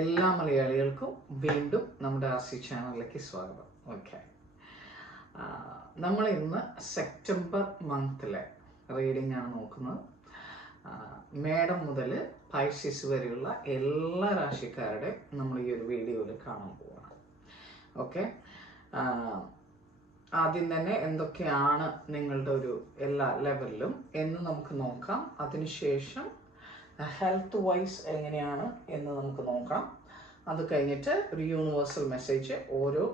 എല്ലാ മലയാളികൾക്കും വീണ്ടും നമ്മുടെ RC ചാനലിലേക്ക് സ്വാഗതം. ഓക്കെ, നമ്മൾ ഇന്ന് സെപ്റ്റംബർ മന്തിലെ റീഡിംഗ് ആണ് നോക്കുന്നത്. മേടം മുതൽ പൈസസ് വരെയുള്ള എല്ലാ രാശിക്കാരുടെയും നമ്മൾ ഈ ഒരു വീഡിയോയിൽ കാണാൻ പോവാണ്. ഓക്കെ, ആദ്യം തന്നെ എന്തൊക്കെയാണ് നിങ്ങളുടെ ഒരു എല്ലാ ലെവലിലും എന്ന് നമുക്ക് നോക്കാം. അതിനുശേഷം ഹെൽത്ത് വൈസ് എങ്ങനെയാണ് എന്ന് നമുക്ക് നോക്കാം. അത് കഴിഞ്ഞിട്ട് ഒരു യൂണിവേഴ്സൽ മെസ്സേജ് ഓരോ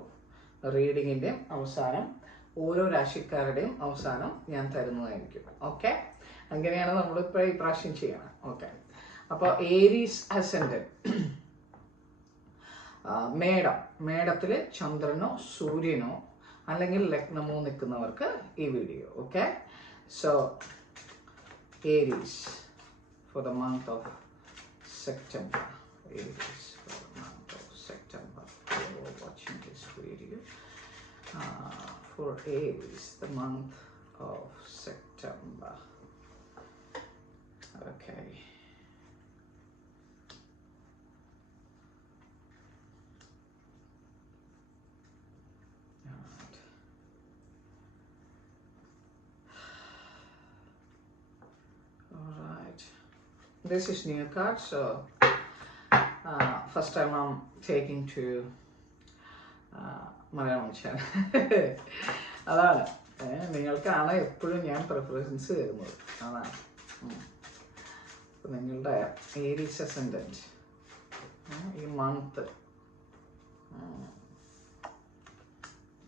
റീഡിങ്ങിൻ്റെയും അവസാനം, ഓരോ രാശിക്കാരുടെയും അവസാനം ഞാൻ തരുന്നതായിരിക്കും. ഓക്കെ, അങ്ങനെയാണ് നമ്മളിപ്പോൾ ഈ പ്രാവശ്യം ചെയ്യണം. ഓക്കെ, അപ്പോൾ ഏരീസ് അസെൻഡന്റ് മേടത്തിൽ ചന്ദ്രനോ സൂര്യനോ അല്ലെങ്കിൽ ലഗ്നമോ നിൽക്കുന്നവർക്ക് ഈ video. Okay, so Aries for the month of September. Aries for the month of September. You are watching this video. For Aries, the month of September. Okay. This is new card, so first time I'm taking to Malayalam channel. അതാണ് നിങ്ങൾക്കാണ് എപ്പോഴും ഞാൻ preference തരുന്നത്. അതാണ് നിങ്ങളുടെ Aries ascendant ഈ month.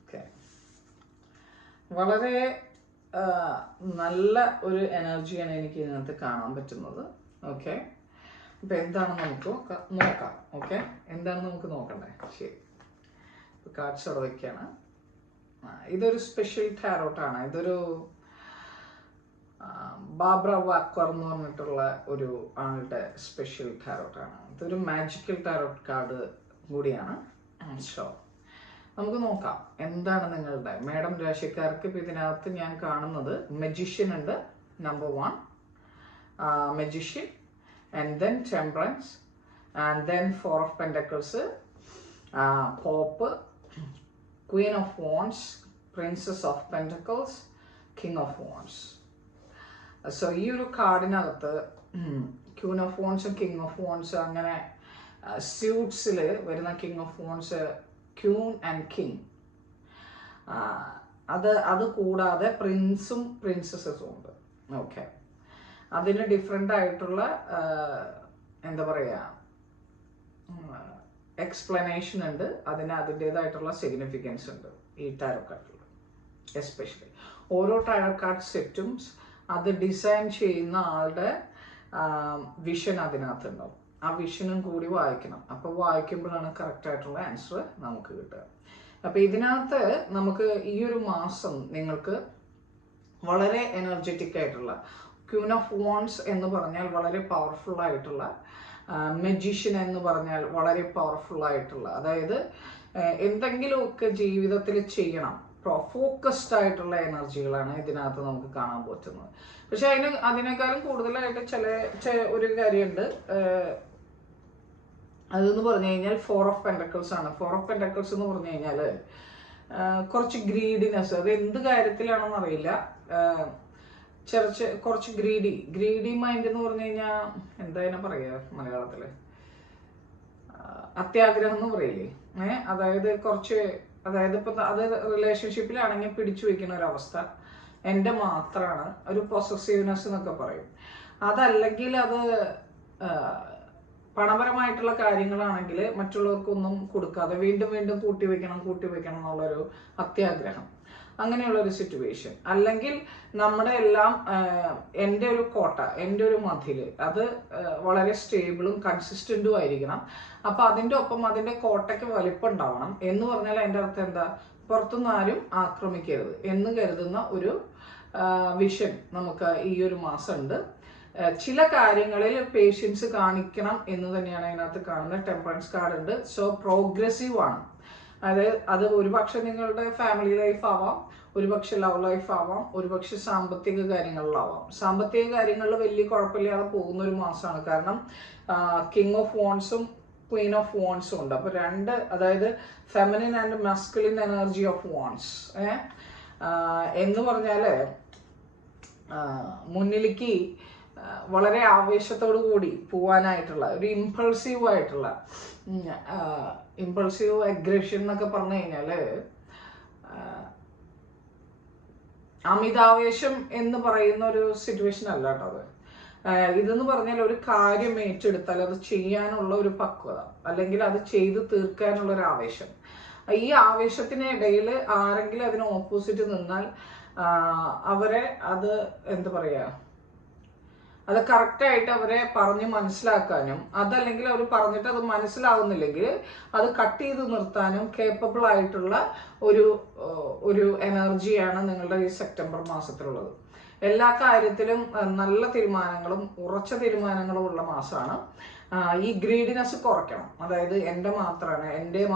Okay, വളരെ നല്ല ഒരു എനർജിയാണ് എനിക്ക് ഇതിനകത്ത് കാണാൻ പറ്റുന്നത്. ഓക്കെ, അപ്പം എന്താണ് നമുക്ക് നോക്കാം. ഓക്കെ, എന്താണ് നമുക്ക് നോക്കണ്ടേ? ശരി, ഇപ്പോൾ കാർഡ്സ് അവിടെ വയ്ക്കുകയാണ്. ഇതൊരു സ്പെഷ്യൽ ടാരോട്ടാണ്. ഇതൊരു ബാബ്ര വാക്വർ എന്ന് പറഞ്ഞിട്ടുള്ള ഒരു ആളുടെ സ്പെഷ്യൽ ടാരോട്ടാണ്. ഇതൊരു മാജിക്കൽ ടാരോട്ട് കാർഡ് കൂടിയാണ്. ഷോ, നമുക്ക് നോക്കാം എന്താണ് നിങ്ങളുടെ മേഡം രാശിക്കാർക്ക്. ഇപ്പം ഇതിനകത്ത് ഞാൻ കാണുന്നത് മജീഷ്യൻ ഉണ്ട്, number 1 magician, and then temperance, and then 4 of pentacles, Pope, Queen of Wands, Princess of Pentacles, King of Wands. So ഈ ഒരു കാർഡിനകത്ത് Queen of Wands King of Wands അങ്ങനെ സ്യൂട്ട്സിൽ വരുന്ന King of Wands, Queen and King, അത് കൂടാതെ പ്രിൻസും പ്രിൻസസും ഉണ്ട്. Okay, അതിന് different ആയിട്ടുള്ള എന്താ പറയുക എക്സ്പ്ലനേഷൻ ഉണ്ട്. അതിന് അതിൻ്റേതായിട്ടുള്ള സിഗ്നിഫിക്കൻസ് ഉണ്ട് ഈ ടാരോ കാർഡിൽ. എസ്പെഷ്യലി ഓരോ ടാരോ കാർഡ് സെറ്റും അത് ഡിസൈൻ ചെയ്യുന്ന ആളുടെ വിഷൻ അതിനകത്തുണ്ടാവും. ആ വിഷനും കൂടി വായിക്കണം. അപ്പോൾ വായിക്കുമ്പോഴാണ് കറക്റ്റായിട്ടുള്ള ആൻസർ നമുക്ക് കിട്ടുക. അപ്പോൾ ഇതിനകത്ത് നമുക്ക് ഈ ഒരു മാസം നിങ്ങൾക്ക് വളരെ എനർജറ്റിക് ആയിട്ടുള്ള ക്വീൻ ഓഫ് വാണ്ട്സ് എന്ന് പറഞ്ഞാൽ വളരെ പവർഫുൾ ആയിട്ടുള്ള, മജീഷ്യൻ എന്ന് പറഞ്ഞാൽ വളരെ പവർഫുൾ ആയിട്ടുള്ള, അതായത് എന്തെങ്കിലുമൊക്കെ ജീവിതത്തിൽ ചെയ്യണം, ഫോക്കസ്ഡ് ആയിട്ടുള്ള എനർജികളാണ് ഇതിനകത്ത് നമുക്ക് കാണാൻ പറ്റുന്നത്. പക്ഷെ അതിനേക്കാളും കൂടുതലായിട്ട് ഒരു കാര്യമുണ്ട്. അതെന്ന് പറഞ്ഞു കഴിഞ്ഞാൽ 4 of Pentacles ആണ്. 4 of Pentacles എന്ന് പറഞ്ഞു കഴിഞ്ഞാൽ കുറച്ച് ഗ്രീഡിനെസ്, അത് എന്ത് കാര്യത്തിലാണെന്ന് അറിയില്ല, കുറച്ച് ഗ്രീഡി മൈൻഡ് എന്ന് പറഞ്ഞു കഴിഞ്ഞാൽ എന്താ അതിനെ പറയുക മലയാളത്തില്, അത്യാഗ്രഹം എന്ന് പറയില്ലേ. അതായത് ഇപ്പൊ അത് റിലേഷൻഷിപ്പിലാണെങ്കിൽ പിടിച്ചു വെക്കുന്ന ഒരവസ്ഥ, എൻ്റെ മാത്രമാണ്, ഒരു പൊസസീവ്നെസ് എന്നൊക്കെ പറയും. അതല്ലെങ്കിൽ അത് പണപരമായിട്ടുള്ള കാര്യങ്ങളാണെങ്കിൽ മറ്റുള്ളവർക്കൊന്നും കൊടുക്കാതെ വീണ്ടും വീണ്ടും കൂട്ടി വെക്കണം എന്നുള്ളൊരു അത്യാഗ്രഹം, അങ്ങനെയുള്ളൊരു സിറ്റുവേഷൻ. അല്ലെങ്കിൽ നമ്മുടെ എല്ലാം എൻ്റെ ഒരു കോട്ട, എൻ്റെ ഒരു മതില്, അത് വളരെ സ്റ്റേബിളും കൺസിസ്റ്റൻറ്റും ആയിരിക്കണം. അപ്പം അതിൻ്റെ ഒപ്പം അതിൻ്റെ കോട്ടയ്ക്ക് വലിപ്പം ഉണ്ടാവണം. എന്ന് പറഞ്ഞാൽ അതിൻ്റെ അർത്ഥം എന്താ, പുറത്തുനിന്ന് ആരും ആക്രമിക്കരുത് എന്ന് കരുതുന്ന ഒരു വിഷൻ നമുക്ക് ഈ ഒരു മാസം ഉണ്ട്. ചില കാര്യങ്ങളിൽ പേഷ്യൻസ് കാണിക്കണം എന്ന് തന്നെയാണ് അതിനകത്ത് കാണുന്നത്. ടെമ്പറൻസ് കാർഡ് ഉണ്ട്. സോ പ്രോഗ്രസീവ് ആണ്. അത് ഒരുപക്ഷെ നിങ്ങളുടെ ഫാമിലി ലൈഫ് ആവാം, ഒരുപക്ഷെ ലവ് ലൈഫ് ആവാം, ഒരുപക്ഷെ സാമ്പത്തിക കാര്യങ്ങളിലാവാം. സാമ്പത്തിക കാര്യങ്ങളിൽ വലിയ കുഴപ്പമില്ലാതെ പോകുന്ന ഒരു മാസമാണ്. കാരണം കിങ് ഓഫ് വോൺസും ക്വീൻ ഓഫ് വാൺസും ഉണ്ട്. അപ്പോൾ രണ്ട്, അതായത് feminine and masculine energy of wands എന്ന് പറഞ്ഞാൽ മുന്നിലേക്ക് വളരെ ആവേശത്തോടു കൂടി പോവാനായിട്ടുള്ള ഒരു ഇമ്പൾസീവ് അഗ്രഷൻ എന്നൊക്കെ പറഞ്ഞു കഴിഞ്ഞാൽ അമിതാവേശം എന്ന് പറയുന്ന ഒരു സിറ്റുവേഷൻ അല്ല കേട്ടോ അത്. ഇതെന്ന് പറഞ്ഞാൽ ഒരു കാര്യം ഏറ്റെടുത്താൽ അത് ചെയ്യാനുള്ള ഒരു പക്വത, അല്ലെങ്കിൽ അത് ചെയ്ത് തീർക്കാനുള്ള ഒരു ആവേശം. ഈ ആവേശത്തിനിടയിൽ ആരെങ്കിലും അതിന് ഓപ്പോസിറ്റ് നിന്നാൽ അവരെ അത് എന്താ പറയുക, അത് കറക്റ്റായിട്ട് അവരെ പറഞ്ഞ് മനസ്സിലാക്കാനും, അതല്ലെങ്കിൽ അവർ പറഞ്ഞിട്ട് അത് മനസ്സിലാവുന്നില്ലെങ്കിൽ അത് കട്ട് ചെയ്ത് നിർത്താനും കേപ്പബിൾ ആയിട്ടുള്ള ഒരു എനർജിയാണ് നിങ്ങളുടെ ഈ സെപ്റ്റംബർ മാസത്തിലുള്ളത്. എല്ലാ കാര്യത്തിലും നല്ല തീരുമാനങ്ങളും ഉറച്ച തീരുമാനങ്ങളും ഉള്ള മാസമാണ്. ഈ ഗ്രീഡിനെസ് കുറയ്ക്കണം. അതായത് എൻ്റെ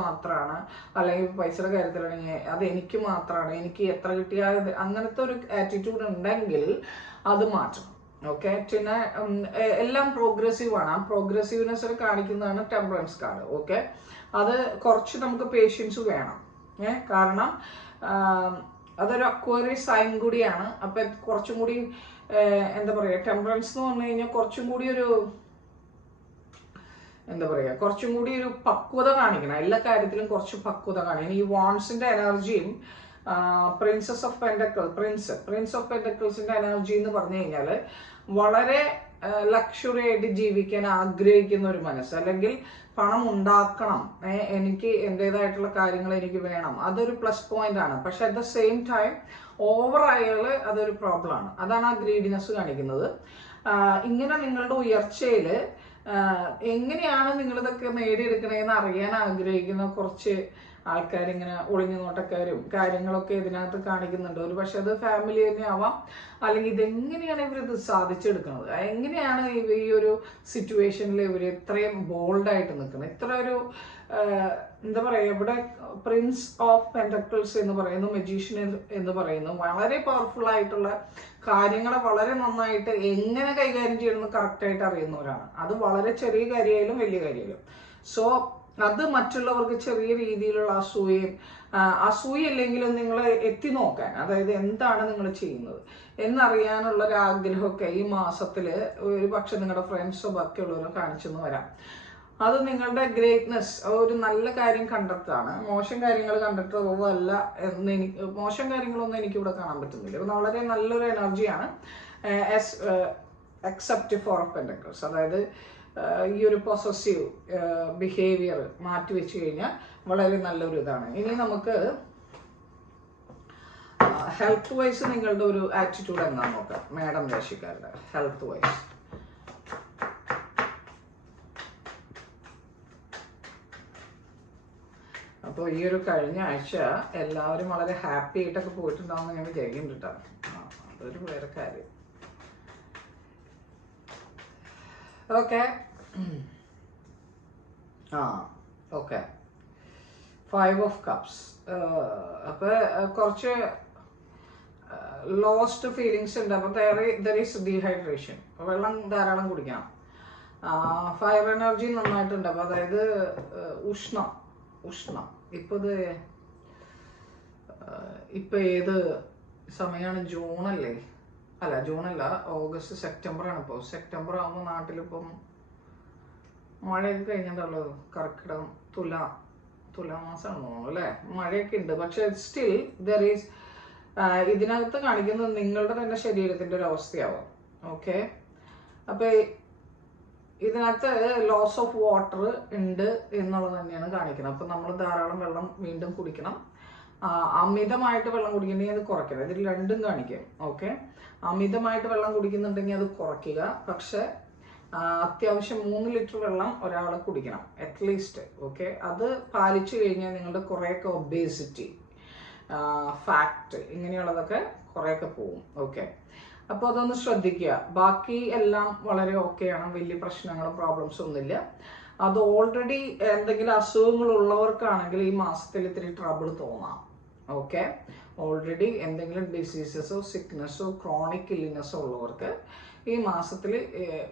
മാത്രമാണ്, അല്ലെങ്കിൽ പൈസയുടെ കാര്യത്തിലാണെങ്കിൽ അത് എനിക്ക് മാത്രമാണ്, എനിക്ക് എത്ര കിട്ടിയാൽ, അങ്ങനത്തെ ഒരു ആറ്റിറ്റ്യൂഡ് ഉണ്ടെങ്കിൽ അത് മാറ്റണം. ഓക്കെ, പിന്നെ എല്ലാം പ്രോഗ്രസീവ് ആണ്. ആ പ്രോഗ്രസീവ്നെസ് കാണിക്കുന്നതാണ് ടെമ്പറൻസ് കാർഡ്. ഓക്കെ, അത് കുറച്ച് നമുക്ക് പേഷ്യൻസ് വേണം. കാരണം അതൊരു അക്വയറിയസ് സൈൻ കൂടിയാണ്. അപ്പം കുറച്ചും കൂടി എന്താ പറയുക, ടെമ്പറൻസ് എന്ന് പറഞ്ഞു കഴിഞ്ഞാൽ കുറച്ചും കൂടി ഒരു കുറച്ചും കൂടി ഒരു പക്വത കാണിക്കണം. എല്ലാ കാര്യത്തിലും കുറച്ച് പക്വത കാണിക്കണം. ഈ വാൺസിന്റെ എനർജിയും പ്രിൻസ് ഓഫ് പെന്റക്കിൾസിന്റെ എനർജി എന്ന് പറഞ്ഞു കഴിഞ്ഞാൽ വളരെ ലക്ഷറി ആയിട്ട് ജീവിക്കാൻ ആഗ്രഹിക്കുന്ന ഒരു മനസ്സ്, അല്ലെങ്കിൽ പണം ഉണ്ടാക്കണം, എനിക്ക് എൻ്റെതായിട്ടുള്ള കാര്യങ്ങൾ എനിക്ക് വേണം, അതൊരു പ്ലസ് പോയിന്റ് ആണ്. പക്ഷെ at the same time over ആയാൽ അതൊരു പ്രോബ്ലം ആണ്. അതാണ് ആ ഗ്രീഡിനെസ് കാണിക്കുന്നത്. ഇങ്ങനെ നിങ്ങളുടെ ഉയർച്ചയിൽ എങ്ങനെയാണ് നിങ്ങളിതൊക്കെ നേടിയെടുക്കണേന്ന് അറിയാൻ ആഗ്രഹിക്കുന്ന കുറച്ച് ആൾക്കാരിങ്ങനെ ഒളിഞ്ഞു നോട്ടക്കാരും കാര്യങ്ങളൊക്കെ ഇതിനകത്ത് കാണിക്കുന്നുണ്ട്. ഒരു പക്ഷെ അത് ഫാമിലി തന്നെ ആവാം, അല്ലെങ്കിൽ ഇതെങ്ങനെയാണ് ഇവരിത് സാധിച്ചെടുക്കുന്നത്, എങ്ങനെയാണ് ഈ ഒരു സിറ്റുവേഷനിൽ ഇവർ ഇത്രയും ബോൾഡായിട്ട് നിൽക്കുന്നത്, ഇത്ര ഒരു എന്താ പറയുക, ഇവിടെ പ്രിൻസ് ഓഫ് പെന്റക്കിൾസ് എന്ന് പറയുന്നു, മജീഷ്യൻ എന്ന് പറയുന്നു, വളരെ പവർഫുൾ ആയിട്ടുള്ള കാര്യങ്ങളെ വളരെ നന്നായിട്ട് എങ്ങനെ കൈകാര്യം ചെയ്യണമെന്ന് കറക്റ്റായിട്ട് അറിയുന്നവരാണ്. അത് വളരെ ചെറിയ കാര്യമായാലും വലിയ കാര്യമായാലും. സോ അത് മറ്റുള്ളവർക്ക് ചെറിയ രീതിയിലുള്ള അസൂയല്ലെങ്കിലും നിങ്ങൾ എത്തി നോക്കാൻ, അതായത് എന്താണ് നിങ്ങൾ ചെയ്യുന്നത് എന്നറിയാനുള്ള ഒരു ആഗ്രഹമൊക്കെ ഈ മാസത്തിൽ ഒരു പക്ഷെ നിങ്ങളുടെ ഫ്രണ്ട്സോ ബാക്കിയുള്ളവരോ കാണിച്ചെന്ന് വരാം. അത് നിങ്ങളുടെ ഗ്രേറ്റ്നെസ്, ഒരു നല്ല കാര്യം കണ്ടെത്താണ്. മോശം കാര്യങ്ങൾ കണ്ടെത്തുന്നതല്ല മോശം കാര്യങ്ങളൊന്നും എനിക്കിവിടെ കാണാൻ പറ്റുന്നില്ല. ഇത് വളരെ നല്ലൊരു എനർജിയാണ്. എക്സെപ്റ്റ് ഫോർ ഓഫ് പെന്റക്കിൾസ്, അതായത് ഈ ഒരു പൊസസീവ് ബിഹേവിയർ മാറ്റി വെച്ച് കഴിഞ്ഞാൽ വളരെ നല്ലൊരു ഇതാണ്. ഇനി നമുക്ക് ഹെൽത്ത് വൈസ് നിങ്ങളുടെ ഒരു ആറ്റിറ്റ്യൂഡ് എന്താണെന്ന് നോക്കാം. മേഡം രാശിക്കാരുടെ ഹെൽത്ത് വൈസ്. അപ്പോൾ ഈ ഒരു കഴിഞ്ഞ ആഴ്ച എല്ലാവരും വളരെ ഹാപ്പി ആയിട്ടൊക്കെ പോയിട്ടുണ്ടാവുമെന്ന് ഞാൻ വിചാരിക്കുന്നുണ്ട് കേട്ടോ. അതൊരു വേറെ കാര്യം. Okay, okay, 5 of cups. അപ്പോൾ കുറച്ച് ലോസ്റ്റ് ഫീലിങ്സ് ഉണ്ട്. അപ്പോൾ ദർ ഈസ് ഡീഹൈഡ്രേഷൻ, വെള്ളം ധാരാളം കുടിക്കണം. ഫയർ എനർജി നന്നായിട്ടുണ്ട്. അപ്പോൾ അതായത് ഉഷ്ണം. ഇപ്പൊ ഏത് സമയമാണ്? ജൂണല്ലേ? അല്ല, ജൂണല്ല, ഓഗസ്റ്റ്, സെപ്റ്റംബർ ആണ്. ഇപ്പോൾ സെപ്റ്റംബർ ആകുമ്പോൾ നാട്ടിലിപ്പം മഴയൊക്കെ കഴിഞ്ഞിട്ടുള്ളത്. കർക്കിടകം, തുലാമാസമാണെന്ന് തോന്നുന്നു അല്ലേ? മഴയൊക്കെ ഉണ്ട്. പക്ഷെ സ്റ്റിൽ ദർ ഈസ് ഇതിനകത്ത് കാണിക്കുന്നത് നിങ്ങളുടെ തന്നെ ശരീരത്തിന്റെ ഒരു അവസ്ഥയാവും. ഓക്കെ, അപ്പൊ ഇതിനകത്ത് ലോസ് ഓഫ് വാട്ടർ ഉണ്ട് എന്നുള്ളത് തന്നെയാണ് കാണിക്കുന്നത്. അപ്പം നമ്മൾ ധാരാളം വെള്ളം വീണ്ടും കുടിക്കണം. അമിതമായിട്ട് വെള്ളം കുടിക്കണമെങ്കിൽ അത് കുറയ്ക്കണം. ഇതിൽ രണ്ടും കാണിക്കും. ഓക്കെ, അമിതമായിട്ട് വെള്ളം കുടിക്കുന്നുണ്ടെങ്കിൽ അത് കുറയ്ക്കുക. പക്ഷെ അത്യാവശ്യം 3 ലിറ്റർ വെള്ളം ഒരാൾ കുടിക്കണം അറ്റ്ലീസ്റ്റ്. ഓക്കെ, അത് പാലിച്ചു കഴിഞ്ഞാൽ നിങ്ങളുടെ കുറേയൊക്കെ ഒബേസിറ്റി, ഫാറ്റ്, ഇങ്ങനെയുള്ളതൊക്കെ കുറേയൊക്കെ പോവും. ഓക്കെ, അപ്പോൾ അതൊന്ന് ശ്രദ്ധിക്കുക. ബാക്കി എല്ലാം വളരെ ഓക്കെയാണ്, വലിയ പ്രശ്നങ്ങളും പ്രോബ്ലംസും ഒന്നുമില്ല. അത് ഓൾറെഡി എന്തെങ്കിലും അസുഖങ്ങളുള്ളവർക്കാണെങ്കിൽ ഈ മാസത്തിൽ ഇത്തിരി ട്രബിൾ തോന്നാം. ഓക്കെ, ഓൾറെഡി എന്തെങ്കിലും ഡിസീസസോ സിക്നെസ്സോ ക്രോണിക് ഇൽനെസ്സോ ഉള്ളവർക്ക് ഈ മാസത്തിൽ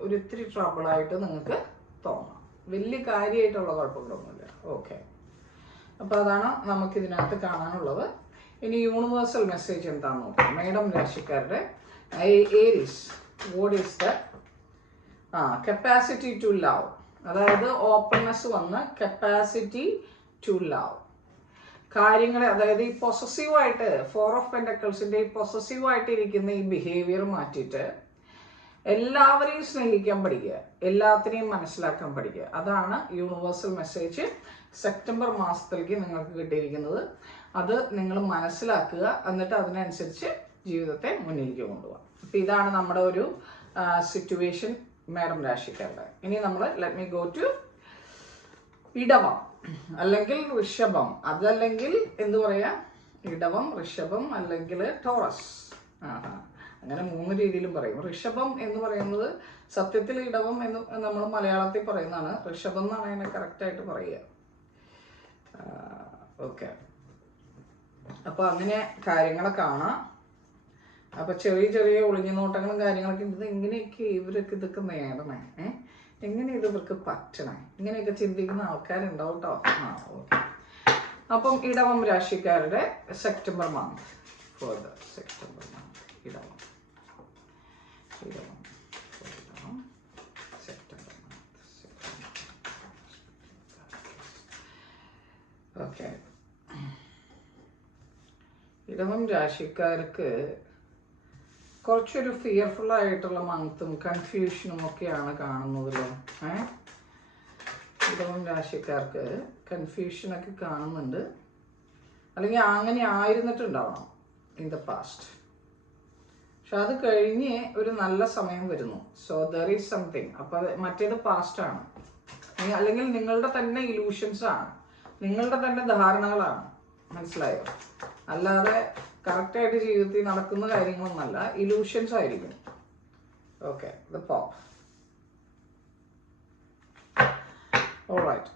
ഒരു ഇത്തിരി ട്രബിളായിട്ട് നിങ്ങൾക്ക് തോന്നാം. വലിയ കാര്യമായിട്ടുള്ള കുഴപ്പങ്ങളൊന്നുമില്ല. ഓക്കെ, അപ്പോൾ അതാണ് നമുക്കിതിനകത്ത് കാണാനുള്ളത്. ഇനി യൂണിവേഴ്സൽ മെസ്സേജ് എന്താണെന്ന് നോക്കാം. മേഡം രാശിക്കാരുടെ Aries, what is the capacity to love, അതായത് ഓപ്പൺനെസ് വന്ന് കപ്പാസിറ്റി ടു ലവ് കാര്യങ്ങളെ, അതായത് ഈ പൊസസീവായിട്ട് 4 ഓഫ് പെൻറ്റക്കിൾസിൻ്റെ ഈ പൊസസീവായിട്ട് ഇരിക്കുന്ന ഈ ബിഹേവിയർ മാറ്റിയിട്ട് എല്ലാവരെയും സ്നേഹിക്കാൻ പഠിക്കുക, എല്ലാത്തിനെയും മനസ്സിലാക്കാൻ പഠിക്കുക. അതാണ് യൂണിവേഴ്സൽ മെസ്സേജ് സെപ്റ്റംബർ മാസത്തിലേക്ക് നിങ്ങൾക്ക് കിട്ടിയിരിക്കുന്നത്. അത് നിങ്ങൾ മനസ്സിലാക്കുക, എന്നിട്ട് അതിനനുസരിച്ച് ജീവിതത്തെ മുന്നിലേക്ക് കൊണ്ടുപോകാം. അപ്പം ഇതാണ് നമ്മുടെ ഒരു സിറ്റുവേഷൻ മേഡം രാശിക്കാരുടെ. ഇനി നമ്മൾ ലെറ്റ് മീ ഗോ ടു ഇടവം അല്ലെങ്കിൽ ഋഷഭം, അതല്ലെങ്കിൽ എന്തു പറയാ, ഇടവം, ഋഷഭം അല്ലെങ്കിൽ ടോറസ്. അങ്ങനെ 3 രീതിയിലും പറയും. ഋഷഭം എന്ന് പറയുന്നത് സത്യത്തിൽ ഇടവം എന്ന് നമ്മൾ മലയാളത്തിൽ പറയുന്നതാണ്. ഋഷഭം എന്നാണ് അതിനെ കറക്റ്റായിട്ട് പറയുക. ഓക്കെ, അപ്പോൾ അങ്ങനെ കാര്യങ്ങളെ കാണാം. അപ്പോൾ ചെറിയ ചെറിയ ഒളിഞ്ഞു നോട്ടങ്ങളും കാര്യങ്ങളൊക്കെ ഇത് എങ്ങനെയൊക്കെ ഇവരൊക്കെ ഇതൊക്കെ നേടണേ, എങ്ങനെ ഇത് ഇവർക്ക് പറ്റണേ, ഇങ്ങനെയൊക്കെ ചിന്തിക്കുന്ന ആൾക്കാരുണ്ടാവും കേട്ടോ. ഓക്കെ, അപ്പം ഇടവം രാശിക്കാരുടെ September month, for the September month ഇടവം സെപ്റ്റംബർ മന്ത്. ഓക്കെ, ഇടവം രാശിക്കാർക്ക് കുറച്ചൊരു ഫിയർഫുൾ ആയിട്ടുള്ള മന്തും കൺഫ്യൂഷനും ഒക്കെയാണ് കാണുന്നതല്ലോ. ഇടവം രാശിക്കാർക്ക് കൺഫ്യൂഷനൊക്കെ കാണുന്നുണ്ട്, അല്ലെങ്കിൽ അങ്ങനെ ആയിരുന്നിട്ടുണ്ടാവണം ഇൻ ദ പാസ്റ്റ്. പക്ഷെ അത് കഴിഞ്ഞ് ഒരു നല്ല സമയം വരുന്നു. So there is something. അപ്പോൾ മറ്റേത് പാസ്റ്റാണ്, അല്ലെങ്കിൽ നിങ്ങളുടെ തന്നെ ഇലൂഷൻസ് ആണ്, നിങ്ങളുടെ തന്നെ ധാരണകളാണ്. മനസ്സിലായോ? അല്ലാതെ കറക്റ്റായിട്ട് ജീവിതത്തിൽ നടക്കുന്ന കാര്യങ്ങളൊന്നല്ല, ഇലൂഷൻസ് ആയിരിക്കും. Okay, the pope. ഓൾറൈറ്റ്.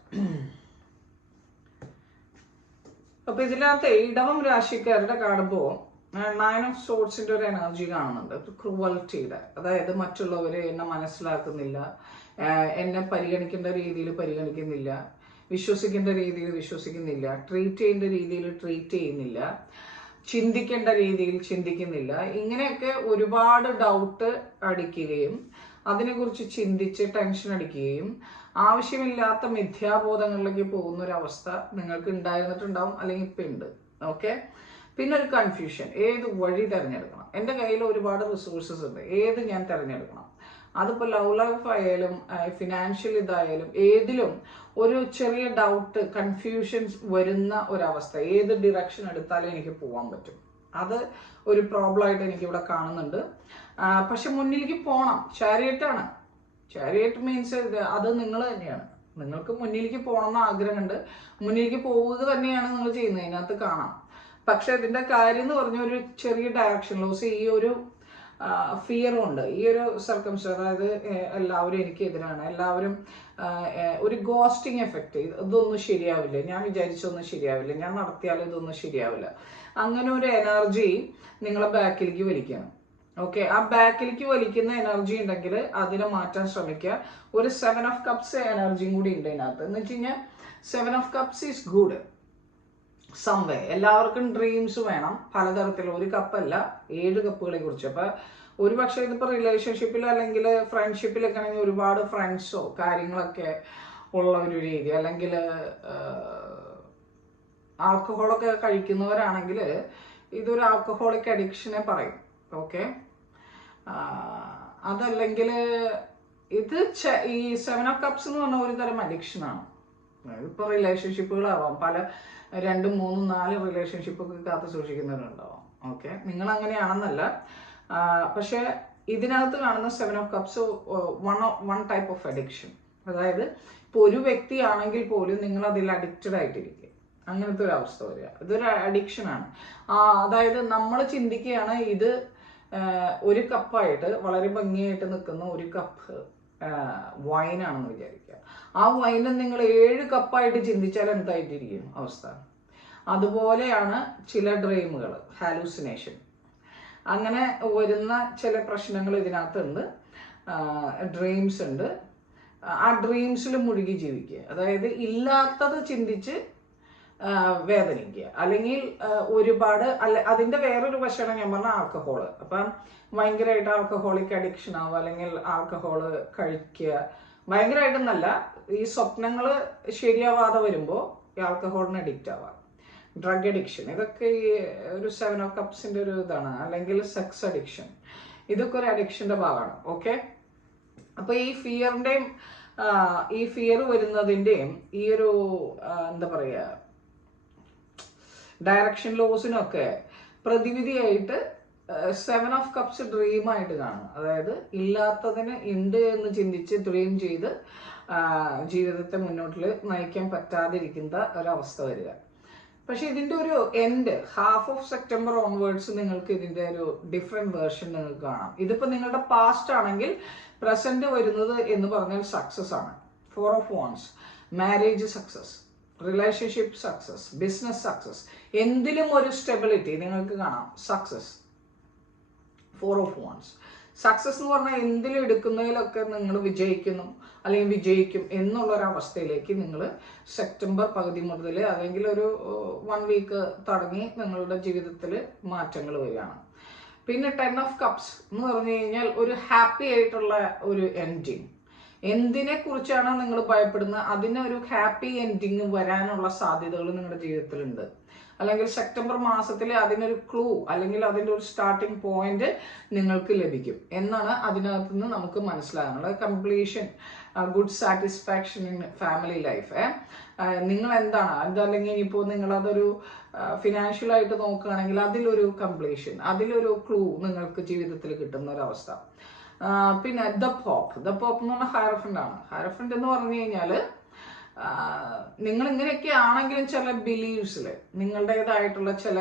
അപ്പൊ ഇതിനകത്ത് ഇടവം രാശിക്കാരുടെ കാണുമ്പോൾ 9 ഓഫ് സോർട്സിന്റെ ഒരു എനർജി കാണുന്നുണ്ട്, ക്രൂവൽറ്റിയുടെ. അതായത് മറ്റുള്ളവര് എന്നെ മനസ്സിലാക്കുന്നില്ല, എന്നെ പരിഗണിക്കേണ്ട രീതിയിൽ പരിഗണിക്കുന്നില്ല, വിശ്വസിക്കേണ്ട രീതിയിൽ വിശ്വസിക്കുന്നില്ല, ട്രീറ്റ് ചെയ്യേണ്ട രീതിയിൽ ട്രീറ്റ് ചെയ്യുന്നില്ല, ചിന്തിക്കേണ്ട രീതിയിൽ ചിന്തിക്കുന്നില്ല. ഇങ്ങനെയൊക്കെ ഒരുപാട് ഡൗട്ട് അടിക്കുകയും അതിനെക്കുറിച്ച് ചിന്തിച്ച് ടെൻഷൻ അടിക്കുകയും ആവശ്യമില്ലാത്ത മിഥ്യാബോധങ്ങളിലേക്ക് പോകുന്ന ഒരു അവസ്ഥ നിങ്ങൾക്ക് ഉണ്ടായിരുന്നിട്ടുണ്ടാവും, അല്ലെങ്കിൽ ഇപ്പം ഉണ്ട്. ഓക്കെ, പിന്നെ ഒരു കൺഫ്യൂഷൻ, ഏത് വഴി തിരഞ്ഞെടുക്കണം. എൻ്റെ കയ്യിൽ ഒരുപാട് റിസോഴ്സസ് ഉണ്ട്, ഏത് ഞാൻ തിരഞ്ഞെടുക്കണം. അതിപ്പോൾ ലവ് ലൈഫ് ആയാലും ഫിനാൻഷ്യൽ ഇതായാലും ഏതിലും ഒരു ചെറിയ ഡൗട്ട്, കൺഫ്യൂഷൻസ് വരുന്ന ഒരവസ്ഥ. ഏത് ഡിറക്ഷൻ എടുത്താലും എനിക്ക് പോകാൻ പറ്റും, അത് ഒരു പ്രോബ്ലം ആയിട്ട് എനിക്കിവിടെ കാണുന്നുണ്ട്. പക്ഷെ മുന്നിലേക്ക് പോകണം. ചാരിയറ്റാണ്. ചാരിയറ്റ് മീൻസ് അത് നിങ്ങൾ തന്നെയാണ്. നിങ്ങൾക്ക് മുന്നിലേക്ക് പോകണമെന്ന് ആഗ്രഹമുണ്ട്, മുന്നിലേക്ക് പോവുക തന്നെയാണ് നിങ്ങൾ ചെയ്യുന്നത്, ഇതിനകത്ത് കാണാം. പക്ഷെ ഇതിൻ്റെ കാര്യം എന്ന് പറഞ്ഞ ഒരു ചെറിയ ഡയറക്ഷൻ ലോസ്, ഈ ഒരു ഫിയറും ഉണ്ട്, ഈ ഒരു സർക്കംസ്റ്റൻസ്. അതായത് എല്ലാവരും എനിക്കെതിരാണ്, എല്ലാവരും ഒരു ഗോസ്റ്റിംഗ് എഫക്റ്റ്, ഇതൊന്നും ശരിയാവില്ല, ഞാൻ വിചാരിച്ചൊന്നും ശരിയാവില്ല, ഞാൻ നടത്തിയാലും ഇതൊന്നും ശരിയാവില്ല, അങ്ങനെ ഒരു എനർജി നിങ്ങളെ ബാക്കിലേക്ക് വലിക്കണം. ഓക്കെ, ആ ബാക്കിലേക്ക് വലിക്കുന്ന എനർജി ഉണ്ടെങ്കിൽ അതിനെ മാറ്റാൻ ശ്രമിക്കുക. ഒരു 7 ഓഫ് കപ്സ് എനർജിയും കൂടി ഉണ്ട് ഇതിനകത്ത്. എന്ന് വെച്ച് കഴിഞ്ഞാൽ 7 ഓഫ് കപ്സ് ഈസ് ഗുഡ് സംവേ. എല്ലാവർക്കും ഡ്രീംസ് വേണം പലതരത്തിലുള്ള, ഒരു കപ്പല്ല 7 കപ്പുകളെ കുറിച്ച്. അപ്പൊ ഒരു പക്ഷേ ഇതിപ്പോൾ റിലേഷൻഷിപ്പിൽ അല്ലെങ്കിൽ ഫ്രണ്ട്ഷിപ്പിലൊക്കെ ആണെങ്കിൽ ഒരുപാട് ഫ്രണ്ട്സോ കാര്യങ്ങളൊക്കെ ഉള്ള ഒരു രീതി, അല്ലെങ്കിൽ ആൽക്കഹോളൊക്കെ കഴിക്കുന്നവരാണെങ്കിൽ ഇതൊരു ആൽക്കഹോളിക് അഡിക്ഷനെ പറയും. ഓക്കെ, അതല്ലെങ്കിൽ ഇത് ഈ 7 ഓഫ് കപ്സ് എന്ന് പറഞ്ഞ ഒരു തരം അഡിക്ഷനാണ്. ഇപ്പോൾ റിലേഷൻഷിപ്പുകളാവാം, പല 2, 3, 4 റിലേഷൻഷിപ്പൊക്കെ കാത്തു സൂക്ഷിക്കുന്നവരുണ്ടാവാം. ഓക്കെ, നിങ്ങൾ അങ്ങനെയാണെന്നല്ല, പക്ഷെ ഇതിനകത്ത് കാണുന്ന 7 of cups one type of addiction. അതായത് ഇപ്പോൾ ഒരു വ്യക്തിയാണെങ്കിൽ പോലും നിങ്ങൾ അതിൽ അഡിക്റ്റഡ് ആയിട്ടിരിക്കുക, അങ്ങനത്തെ ഒരു അവസ്ഥ വരിക. ഇതൊരു അഡിക്ഷനാണ്. അതായത് നമ്മൾ ചിന്തിക്കുകയാണ് ഇത് ഒരു കപ്പായിട്ട് വളരെ ഭംഗിയായിട്ട് നിൽക്കുന്ന ഒരു കപ്പ് വൈനാണെന്ന് വിചാരിക്കുക. ആ വൈനെ നിങ്ങൾ 7 കപ്പായിട്ട് ചിന്തിച്ചാൽ എന്തായിട്ടിരിക്കും അവസ്ഥ? അതുപോലെയാണ് ചില ഡ്രീമുകൾ, ഹാലൂസിനേഷൻ, അങ്ങനെ വരുന്ന ചില പ്രശ്നങ്ങൾ ഇതിനകത്തുണ്ട്. ഡ്രീംസ് ഉണ്ട്, ആ ഡ്രീംസിൽ മുഴുകി ജീവിക്കുക. അതായത് ഇല്ലാത്തത് ചിന്തിച്ച് വേദനിക്കുക. അല്ലെങ്കിൽ ഒരുപാട് അതിൻ്റെ വേറൊരു വശമാണ് ഞാൻ പറഞ്ഞ ആൽക്കഹോള്. അപ്പം ഭയങ്കരമായിട്ട് ആൽക്കഹോളിക് അഡിക്ഷൻ ആവുക, അല്ലെങ്കിൽ ആൽക്കഹോള് കഴിക്കുക. ഭയങ്കരമായിട്ടൊന്നല്ല, ഈ സ്വപ്നങ്ങൾ ശരിയാവാതെ വരുമ്പോൾ ഈ ആൽക്കഹോളിന് അഡിക്റ്റ് ആവുക. ഡ്രഗ് അഡിക്ഷൻ, ഇതൊക്കെ ഈ ഒരു 7 of Cupsന്റെ ഒരു ഇതാണ്. അല്ലെങ്കിൽ സെക്സ് അഡിക്ഷൻ, ഇതൊക്കെ ഒരു അഡിക്ഷൻ്റെ ഭാഗമാണ്. ഓക്കെ, അപ്പോൾ ഈ ഫിയർ വരുന്നതിൻ്റെയും ഈ ഒരു എന്താ പറയുക ഡയറക്ഷൻ ലോസിനൊക്കെ പ്രതിവിധിയായിട്ട് 7 of Cups ഡ്രീമായിട്ട് കാണും. അതായത് ഇല്ലാത്തതിന് ഉണ്ട് എന്ന് ചിന്തിച്ച് ഡ്രീം ചെയ്ത് ജീവിതത്തെ മുന്നോട്ട് നയിക്കാൻ പറ്റാതിരിക്കുന്ന ഒരവസ്ഥ വരിക. പക്ഷെ ഇതിൻ്റെ ഒരു end half of September onwards നിങ്ങൾക്ക് ഇതിൻ്റെ ഒരു ഡിഫറെൻറ്റ് വേർഷൻ നിങ്ങൾക്ക് കാണാം. ഇതിപ്പോൾ നിങ്ങളുടെ പാസ്റ്റ് ആണെങ്കിൽ പ്രസന്റ് വരുന്നത് എന്ന് പറഞ്ഞാൽ സക്സസ് ആണ്. 4 of Wands, marriage success, relationship success, business success, എന്തിലും ഒരു സ്റ്റെബിലിറ്റി നിങ്ങൾക്ക് കാണാം. Success, 4 of Wands. സക്സസ് എന്ന് പറഞ്ഞാൽ എന്തിലും എടുക്കുന്നതിലൊക്കെ നിങ്ങൾ വിജയിക്കുന്നു അല്ലെങ്കിൽ വിജയിക്കും എന്നുള്ളൊരവസ്ഥയിലേക്ക് നിങ്ങൾ സെപ്റ്റംബർ പകുതി മുതൽ അല്ലെങ്കിൽ ഒരു 1 വീക്ക് തുടങ്ങി നിങ്ങളുടെ ജീവിതത്തിൽ മാറ്റങ്ങൾ വരികയാണ്. പിന്നെ 10 of Cups എന്ന് പറഞ്ഞു കഴിഞ്ഞാൽ ഒരു ഹാപ്പി ആയിട്ടുള്ള ഒരു എൻഡിങ്. എന്തിനെ കുറിച്ചാണോ നിങ്ങൾ ഭയപ്പെടുന്നത് അതിനൊരു ഹാപ്പി എൻഡിങ് വരാനുള്ള സാധ്യതകൾ നിങ്ങളുടെ ജീവിതത്തിലുണ്ട്. അല്ലെങ്കിൽ സെപ്റ്റംബർ മാസത്തിൽ അതിനൊരു ക്ലൂ അല്ലെങ്കിൽ അതിൻ്റെ ഒരു സ്റ്റാർട്ടിംഗ് പോയിന്റ് നിങ്ങൾക്ക് ലഭിക്കും എന്നാണ് അതിനകത്ത് നിന്ന് നമുക്ക് മനസ്സിലാകുന്നത്. Completion, good satisfaction in family life. നിങ്ങൾ എന്താണ് അതല്ലെങ്കിൽ ഇനിയിപ്പോൾ നിങ്ങളതൊരു ഫിനാൻഷ്യലായിട്ട് നോക്കുകയാണെങ്കിൽ അതിലൊരു കംപ്ലീഷൻ, അതിലൊരു ക്ലൂ നിങ്ങൾക്ക് ജീവിതത്തിൽ കിട്ടുന്ന ഒരവസ്ഥ. പിന്നെ ദ പോപ്പ് എന്ന് പറഞ്ഞാൽ ഹയറഫൻ്റ് ആണ്. ഹയറഫൻ്റ് എന്ന് പറഞ്ഞു കഴിഞ്ഞാൽ നിങ്ങൾ ഇങ്ങനെയൊക്കെ ആണെങ്കിലും ചില ബിലീവ്സിൽ നിങ്ങളുടേതായിട്ടുള്ള ചില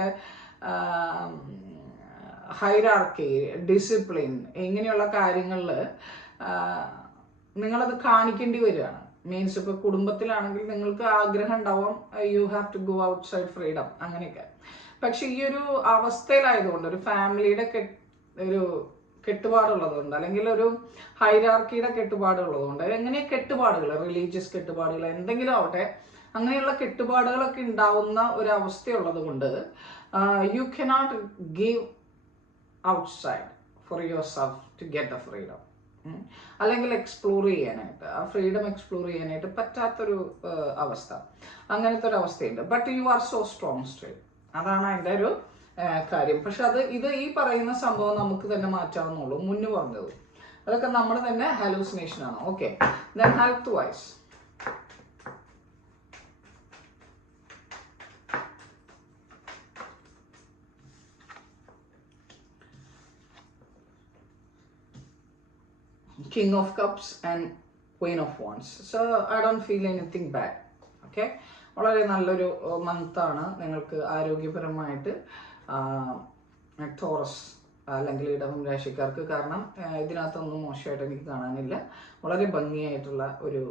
ഹൈറാർക്കി, ഡിസിപ്ലിൻ ഇങ്ങനെയുള്ള കാര്യങ്ങളിൽ നിങ്ങളത് കാണിക്കേണ്ടി വരികയാണ്. മീൻസ് ഇപ്പോൾ കുടുംബത്തിലാണെങ്കിൽ നിങ്ങൾക്ക് ആഗ്രഹം ഉണ്ടാവും you have to go outside freedom അങ്ങനെയൊക്കെ. പക്ഷെ ഈ ഒരു അവസ്ഥയിലായതുകൊണ്ട് ഒരു ഫാമിലിയുടെ ഒരു കെട്ടുപാടുള്ളതുകൊണ്ട് അല്ലെങ്കിൽ ഒരു ഹൈറാർക്കിയുടെ കെട്ടുപാടുള്ളതുകൊണ്ട് എങ്ങനെ കെട്ടുപാടുകൾ, റിലീജിയസ് കെട്ടുപാടുകൾ എന്തെങ്കിലും ആവട്ടെ, അങ്ങനെയുള്ള കെട്ടുപാടുകളൊക്കെ ഉണ്ടാവുന്ന ഒരവസ്ഥയുള്ളത് കൊണ്ട് you cannot give outside for yourself to get the freedom. അല്ലെങ്കിൽ എക്സ്പ്ലോർ ചെയ്യാനായിട്ട് ആ ഫ്രീഡം എക്സ്പ്ലോർ ചെയ്യാനായിട്ട് പറ്റാത്തൊരു അവസ്ഥ, അങ്ങനത്തെ ഒരു അവസ്ഥയുണ്ട്. But you are so strong still, അതാണ് അതിൻ്റെ ഒരു കാര്യം. പക്ഷെ ഇത് ഈ പറയുന്ന സംഭവം നമുക്ക് തന്നെ മാറ്റാവുന്നുള്ളൂ. മുന്നു പറഞ്ഞത് അതൊക്കെ നമ്മൾ തന്നെ ഹാലൂസിനേഷൻ ആണ്. Okay, then health vice King of Cups and Queen of Wands. So I don't feel anything bad. Okay, വളരെ നല്ലൊരു മന്താണ് നിങ്ങൾക്ക് ആരോഗ്യപരമായിട്ട് ടോറസ് അല്ലെങ്കിൽ ഇടവം രാശിക്കാർക്ക്. കാരണം ഇതിനകത്തൊന്നും മോശമായിട്ട് എനിക്ക് കാണാനില്ല. വളരെ ഭംഗിയായിട്ടുള്ള ഒരു